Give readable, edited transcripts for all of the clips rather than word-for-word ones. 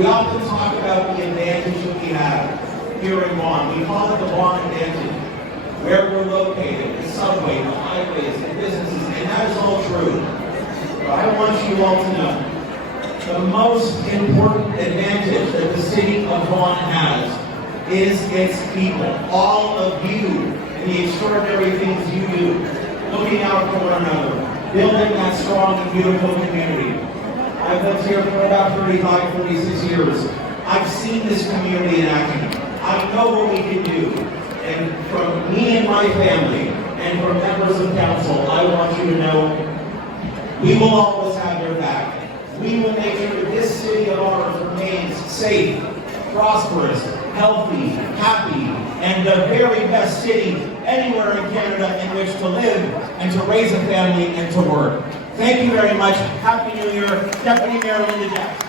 We often talk about the advantage that we have here in Vaughan. We call it the Vaughan advantage. Where we're located, the subway, the highways, the businesses, and that is all true. But I want you all to know the most important advantage that the city of Vaughan has is its people. All of you and the extraordinary things you do, looking out for one another, building that strong and beautiful community. I've lived here for about 35, 36 years. I've seen this community in action. I know what we can do. And from me and my family, and from members of council, I want you to know we will always have your back. We will make sure that this city of ours remains safe, prosperous, healthy, happy, and the very best city anywhere in Canada in which to live and to raise a family and to work. Thank you very much. Happy New Year, Deputy Mayor Linda Jackson.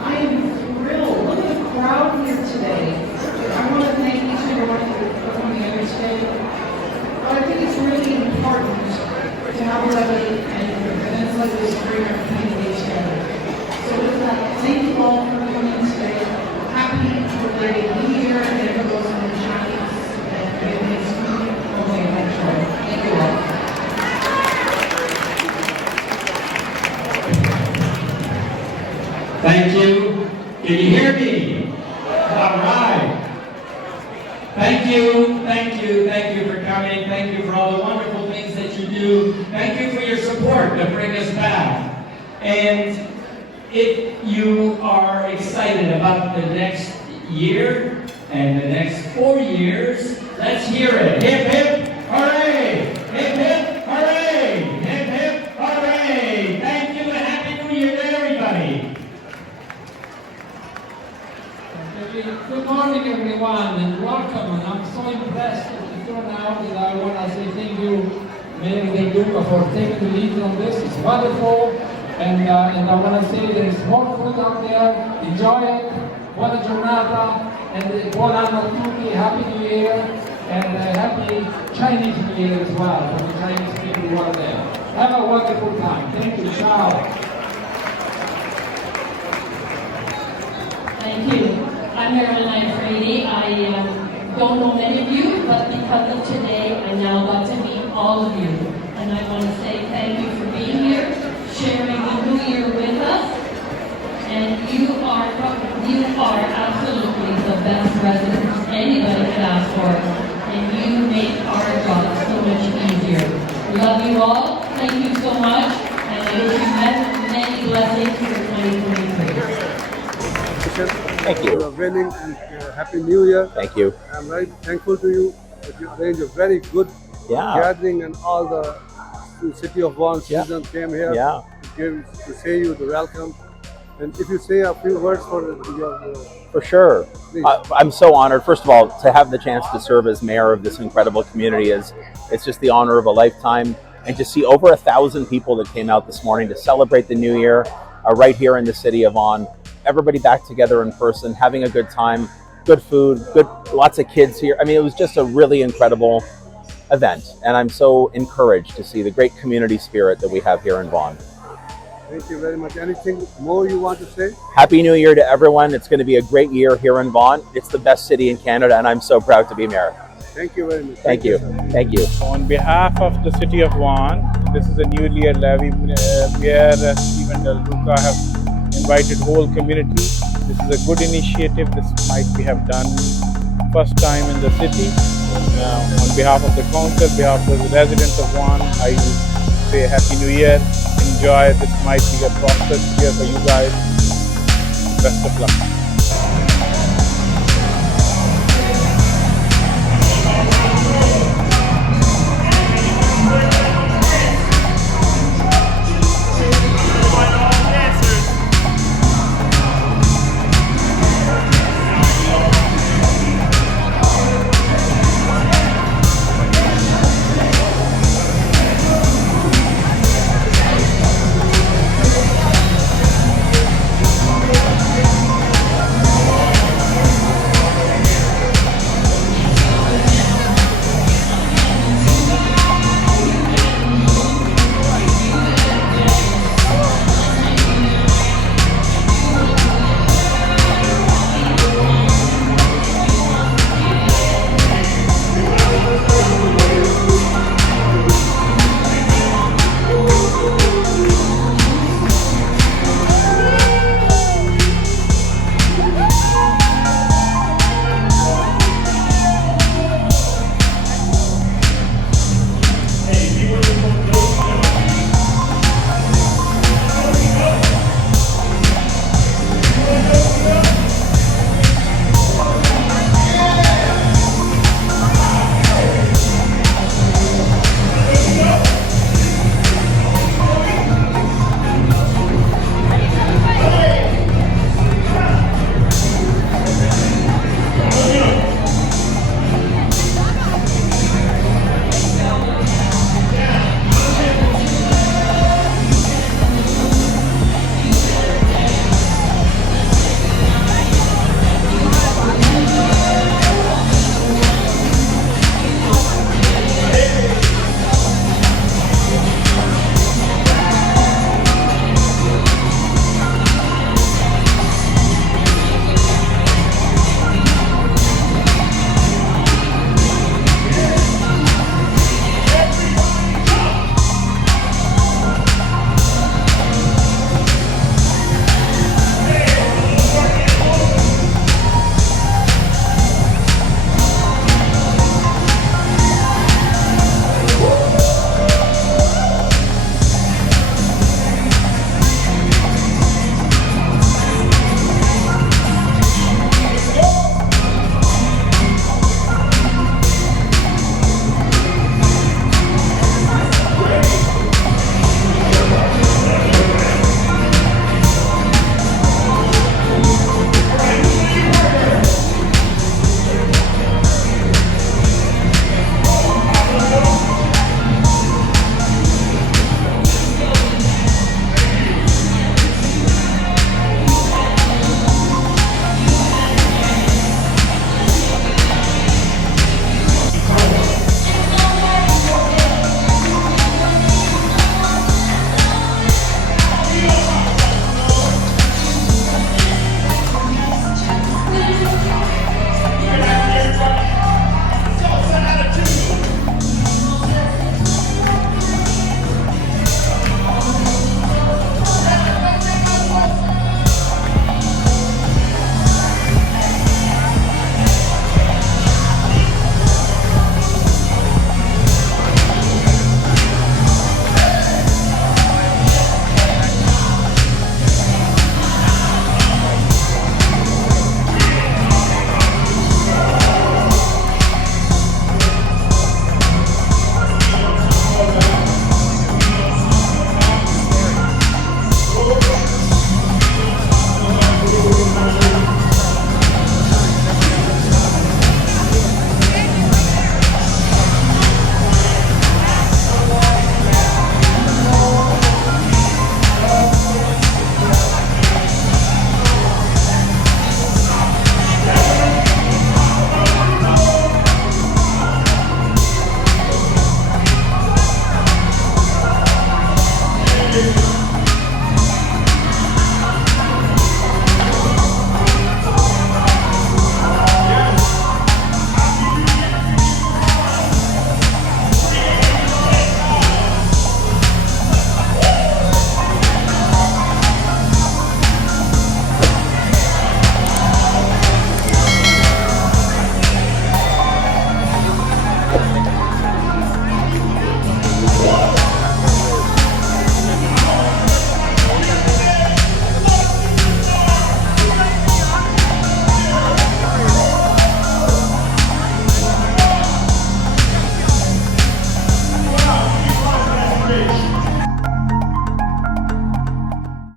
I am thrilled. Look at the crowd here today. I want to thank each and every one of you for coming here today. But I think it's really important to have a levee and events like this bring our community together. So with that, thank you all for coming today. Happy New Year and everyone goes on the Chinese and everything's only eventually. Thank you all. Thank you. Can you hear me? All right. Thank you for coming. Thank you for all the wonderful things that you do. Thank you for your support to bring us back. And if you are excited about the next year and the next 4 years, let's hear it. Hip, hip, hooray! Hip, hip, hooray! Hip, hip, hooray! Thank you and Happy New Year to everybody. Good morning, everyone, and welcome. And I'm so impressed with the turnout that I want to say thank you, Mayor Duca, for taking the lead on this. It's wonderful, and I want to say there is more food out there. Enjoy it. Buona giornata, and buon anno a tutti. Happy New Year, and happy Chinese New Year as well for the Chinese people who are there. Have a wonderful time. Thank you. Ciao. Thank you. I'm Marilyn Frady. I don't know many of you, but because of today, I now got to meet all of you. And I want to say thank you for being here, sharing the new year with us. And you are absolutely the best residents anybody could ask for. And you make our job so much easier. Love you all. Thank you so much. And I wish you many blessings for 2023. Thank you. For winning and Happy New Year. Thank you. I'm very thankful to you that you arranged a very good gathering, and all the city of Vaughan citizens came here to say you the welcome. And if you say a few words for your... For sure. I'm so honored. First of all, to have the chance to serve as mayor of this incredible community it's just the honor of a lifetime. And to see over 1,000 people that came out this morning to celebrate the new year right here in the city of Vaughan. Everybody back together in person, having a good time, good food, lots of kids here. I mean, it was just a really incredible event, and I'm so encouraged to see the great community spirit that we have here in Vaughan. Thank you very much. Anything more you want to say? Happy New Year to everyone. It's going to be a great year here in Vaughan. It's the best city in Canada, and I'm so proud to be mayor. Thank you very much. Thank you. Thank you. On behalf of the city of Vaughan, this is a newly elected Mayor Shoaib Duca have invited whole community. This is a good initiative. This might be have done first time in the city. On behalf of the council, behalf of the residents of Vaughan, I say Happy New Year. Enjoy. This might be a prosperous year for you guys. Best of luck.